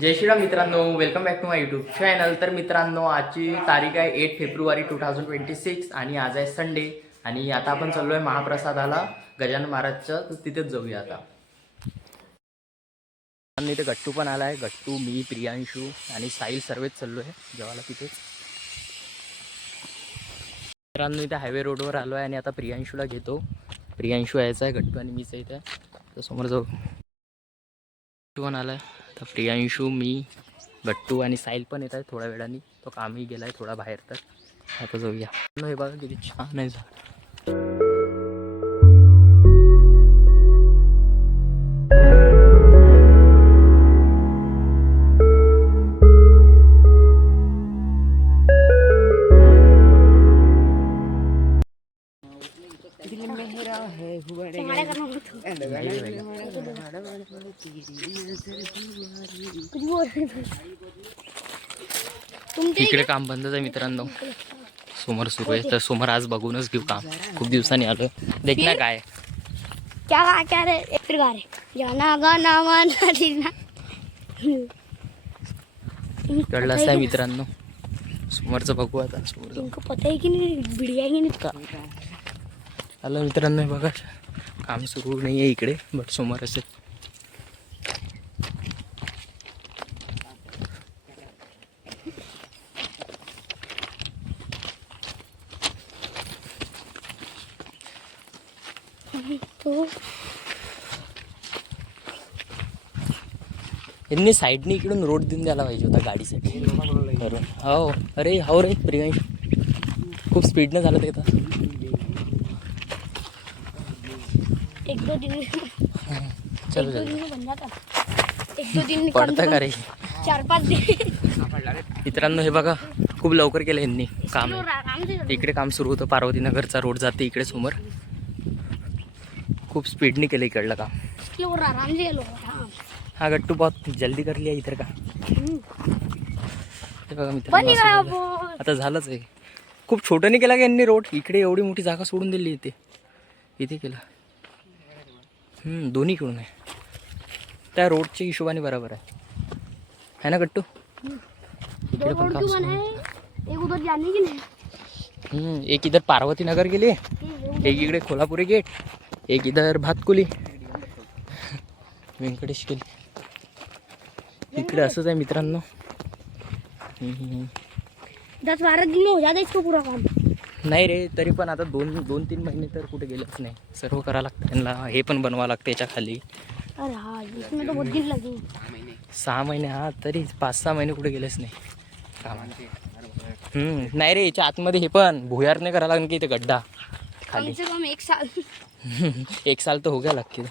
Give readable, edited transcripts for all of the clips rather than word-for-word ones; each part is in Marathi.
जय श्रीराम मित्रांनो, welcome back to my YouTube channel. तर मित्रांनो, आजची तारीख आहे 8 फेब्रुवारी 2026 आणि आज आहे संडे. आणि आता आपण चाललो आहे महाप्रसादाला गजानन महाराजचं, तर तिथेच जाऊया आता. आणि इथे गट्टू पण आला आहे. गट्टू, मी, प्रियांशू आणि साहिल सर्वच चाललो आहे जेवायला तिथेच. मित्रांनो, इथे हायवे रोडवर आलो आहे आणि आता प्रियांशूला घेतो. प्रियांशू यायचा आहे, गट्टू आणि मीच इथे तर समोर जाऊ. गट्टू पण आला आहे. तर प्रियांशू, मी, गट्टू आणि साहिल पण येत आहे थोड्या वेळाने. तो कामही गेला आहे थोडा बाहेर. तर आता जाऊया. हे बघा किती छान आहे झाड. इकडे काम बंदच आहे मित्रांनो, समोर सुरू आहे. तर समोर आज बघूनच घेऊ काम. खूप दिवसांनी आलो. देखना काय क्या रे एक प्रकार है जाना गाना माना जीना कळलंच आहे मित्रांनो. समोरचं बघू आता. समोर इनको पता है कि नहीं भिड़िया ही नहीं का आलं मित्रांनो. हे बघा काम सुरू नाही आहे इकडे, बट समोर असेल. तो यांनी साईडने इकडून रोड देऊन द्यायला पाहिजे होता गाडीसाठी. हो अरे हो रे प्रियांश, खूप स्पीडनं झालं ते. तर एक दो दिन चलो में बन जाता. एक दो दिन पडतं का रे 4-5 दिन मित्रांनो. हे बघा खूप लवकर केलं यांनी काम. आराम से इकडे काम सुरू होतं. पार्वती नगरचा रोड जाते इकडे समोर. खूप स्पीडने केलं इकडलं काम. आराम से लो. हा गट्टू बहुत जल्दी कर लिया इधर का. हे बघा बनी मित्रांनो, गया असं झालं. आता झालंच आहे. खूप छोटं नाही केला का यांनी रोड. इकडे एवढी मोठी जागा सोडून दिली इथे केलं. दोन्हीकडून आहे. त्या रोडच्या हिशोबाने बरोबर आहे ना गट्टू. इकडे पण काम सुरू आहे. एक उधर जाने की नहीं. एक इधर पार्वती नगर गेली, एक इकडे कोल्हापुरी गेट, एक इधर भातकुली व्यंकटेश गेली. इकडे असंच आहे मित्रांनो. 10-12 दिन में हो जाता इसको पूरा काम. नाही रे, तरी पण आता 2-3 महिने तर कुठे गेलेच नाही. सर्व करावं लागतं त्यांना. हे पण बनवावं लागतं याच्या खाली. अरे हाँ इसमें तो बहुत दिन लगे. 6 महिने. हा तरी 5-6 महिने कुठे गेलेच नाही कामाला. नाही रे, याच्या आतमध्ये हे पण भुयार नाही करावं लागेल की इथे गड्ढा खाली. कम से कम 1 साल. 1 साल तो हो गया लग के.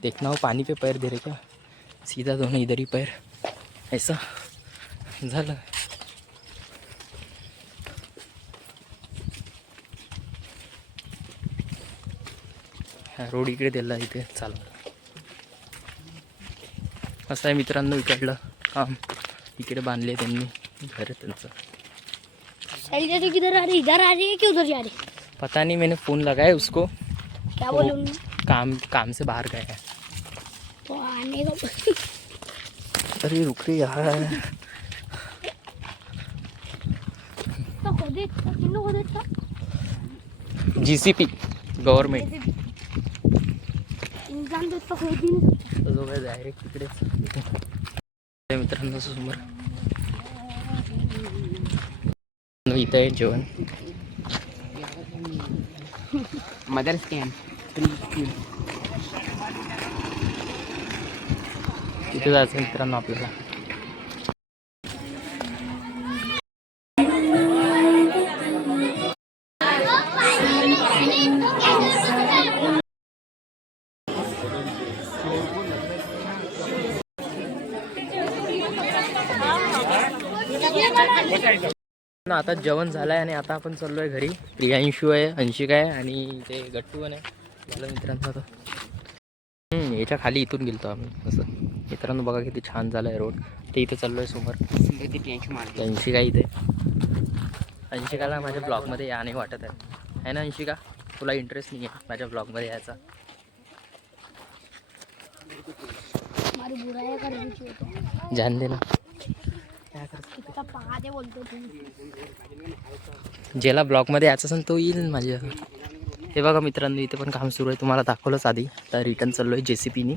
देखना हो पानी पे पैर दे रहे क्या, सीधा दोनों इधर ही पैर ऐसा झालं. हा रोड इकडे दिला इथे चालू. असं आहे मित्रांनो इकडलं काम. इकडे बांधले त्यांनी घर त्यांचं. सैलरी किधर आ रही, इधर आ रही है कि उधर जा रही है? पता नहीं, मैंने फ़ोन लगाया उसको. क्या बोले उन्होंने? काम से बाहर गए हैं. तो आने का अरे रुक रे यार. तो खुद ही किन लोगों ने था GCP गव्हर्नमेंट. इंसान तो इसका खोद ही नहीं सकता. तो जो काय डायरेक्ट तिकडे मित्रांनो समोर. इथं आहे जेवण. मदर स्कॅन तिथे जायचं मित्रांनो आपल्याला. आता जेवण झालं आहे आणि आता आपण चाललो आहे घरी. प्रियांशू आहे, अंशिका आहे आणि ते गट्टू पण आहे. झालं मित्रांनो आता. याच्या खाली इथून गेलो आम्ही. असं मित्रांनो बघा किती छान झालं आहे रोड. ते इथे चाललो आहे समोर. अंशिका इथे. अंशिकाला माझ्या ब्लॉगमध्ये या नाही वाटत आहे ना अंशिका. तुला इंटरेस्ट नाही आहे माझ्या ब्लॉगमध्ये यायचा. हमारी बुराई कर रही पैसे होतो जान दे ना. इतका पाहते बोलतो तू. ज्याला ब्लॉगमध्ये यायचं असेल तो येईल माझ्या. हे बघा मित्रांनो, इथे पण काम सुरू आहे. तुम्हाला दाखवलंच आधी. तर रिटर्न चाललो आहे JCPनी.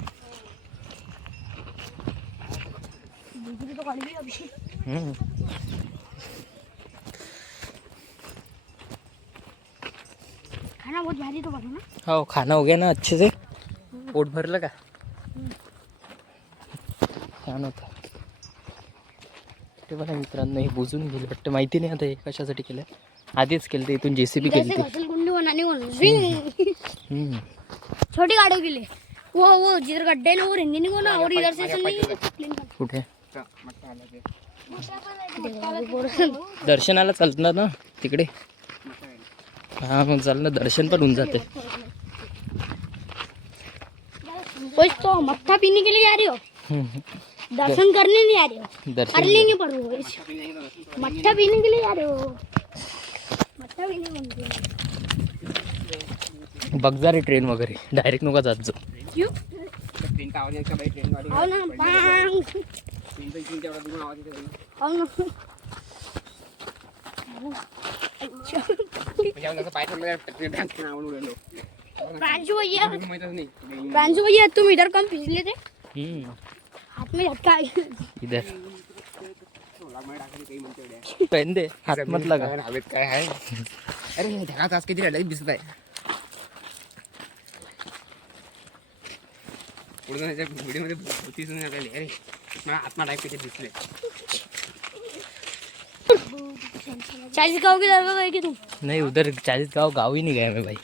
बिजली तो काढली अभी. खाना बहुत भारी तो बना ना. हो, खाना हो गया ना अच्छे से. पोट भरलं का? छान होतं. ते बघा मित्रांनो, हे बुजून गेलं वाटतं. माहिती नाही आता हे कशासाठी केलं. आधीच केलं ते, इथून JCP केली जैसे ती. घसल गुंडी बनाने को हम्म. छोटी गाड़ियों के लिए वो जिधर गड्ढे ना वो रहने नहीं को ना और इधर से चलने कुठे दर्शनाला चालणार ना तिकडे. हा मग चाल ना, दर्शन पण होऊन जाते. कुछ तो मट्ठा पीने के लिए जा रही हो, दर्शन करने नहीं आ रही हो. कर दर्शन लेंगे पर वो मट्ठा पीने के लिए जा रहे हो. मट्ठा पीने बनते बघ जा रे ट्रेन वगैरे, डायरेक्ट नका जात जाऊ. क्यों ट्रेन का आवाज आहे का बाई? ट्रेन गाडी आओ ना बांग ट्रेनचा तेवढा दुरून आवाज येतो. आओ ना. अच्छा म्हणजे आपण असं पाय ठेवलं ट्रेन डान्स करून आवडून उडलो. प्रांशु भैया, माहितच नाही. प्रांशु भैया तुम इधर कम पिछले थे, हम्म. हाथ में झटका आ गया. इधर लागमध्ये टाकायची काही म्हणते उद्या. पेन दे हात मत लगा. हवेत काय आहे? अरे हे ढगात आज किती रडायला दिसत आहे. पुढे त्याच्या व्हिडिओमध्ये भरतीच नाही आलेली. अरे मला आत्मा टाईप किती दिसले. 40 गाँव की दरगाह गए कि तुम? नाही उधर 40 गाव ही नाही गया मैं भाई.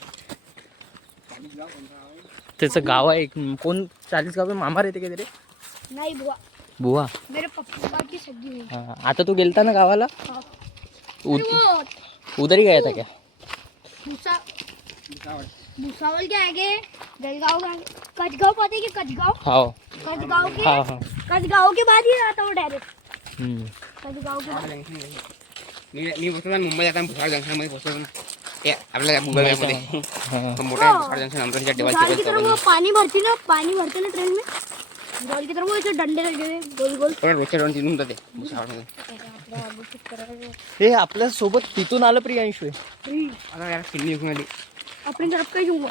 त्याचं गाव आहे कोण 40 गाव मामा रहते का तेरे? नहीं बुआ, बुवा. मेरे पप्पा की सब्जी हुई. हा, आता तू गेलता ना गावाला? हाँ. उद- वो उधर ही गया था क्या? भूसावल के आगे जलगांव के आगे कचगांव पता है कि कचगांव? हाँ कचगांव के हाँ हाँ. कचगांव के बाद ही आता हूँ डायरेक्ट. हम्म. कचगांव के बाद. मी बसतो ना मुंबई जाताना भुसावळ जंक्शनमध्ये बसतो ना. ते आपल्या गुगल मॅपमध्ये हाँ. मोठा भुसावळ जंक्शन आमच्या भूसावल की तरफ वो पानी भरती ना ट्रेन में. भूसावल की तरफ वो ऐसे डंडे लगे हुए गोल गोल. रोजच्या दोन तीन होतं ते भुसावळमध्ये. हे आपल्या सोबत तिथून आलं प्रियांशू. आता यार किल्ली विकून आली. अपनी तरफ का ही हूँ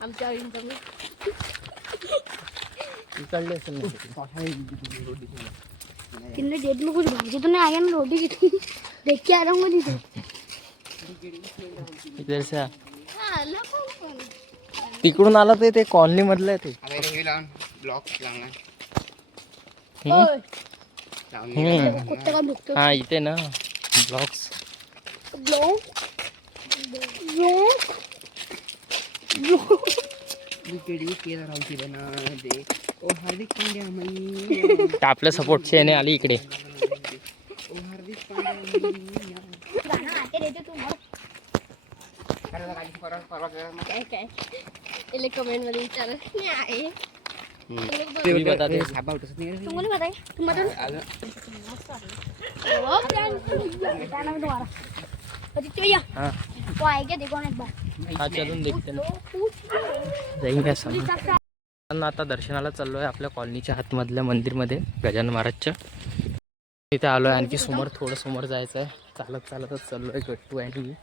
हम क्या चढले असेल ना. कितने डेट में कुछ भाजी तो नहीं आ गया ना रोटी की. देख के आ रहा हूँ मैं नीचे. इधर से आ. तिकडून आला ते कॉलनी मधलं आहे ते. आता इथे हे लावून ब्लॉक लावणार. ओए, हम्म. कुत्ते का भुगतो. हा इथे ना ब्लॉग्स. ब्लॉक ओ हार्दिक पांड्या मैया. आपल्या सपोर्टचे याने आली इकडे. ओ हार्दिक पांड्या. गाना आते रहते तुम. परवा काय काय इले कमेंट मध्ये विचार नाही आहे. तुम्ही बता दे. तुमने बताया तुम बता. ओ प्लान क्या नाम है तुम्हारा? अदित्य भैया हाँ वो आएगा देखो ना एक बार. हा चलून देखते ना. पूछ जाईन काय समज. आता दर्शनाला चाललोय आपल्या कॉलनीच्या आतमधल्या मंदिरमध्ये गजानन महाराजच्या. तिथे आलोय. आणखी समोर थोडं समोर जायचं आहे. चालत चालतच चाललोय गट्टू आणि मी.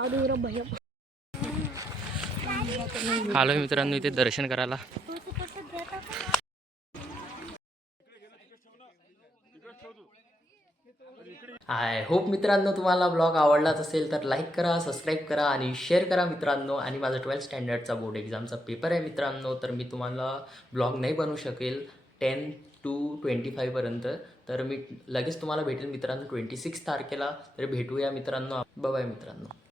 और भैया आलोय मित्रांनो इथे दर्शन करायला. आय होप मित्रांनो तुम्हाला ब्लॉग आवडलाच असेल तर लाईक करा, सबस्क्राईब करा आणि शेअर करा मित्रांनो. आणि माझा 12th स्टँडर्डचा बोर्ड एक्झामचा पेपर आहे मित्रांनो. तर मी तुम्हाला ब्लॉग नाही बनवू शकेल 10 to 25 पर्यंत. तर मी लगेच तुम्हाला भेटेल मित्रांनो 26 तारखेला. तर भेटूया मित्रांनो. बाय मित्रांनो.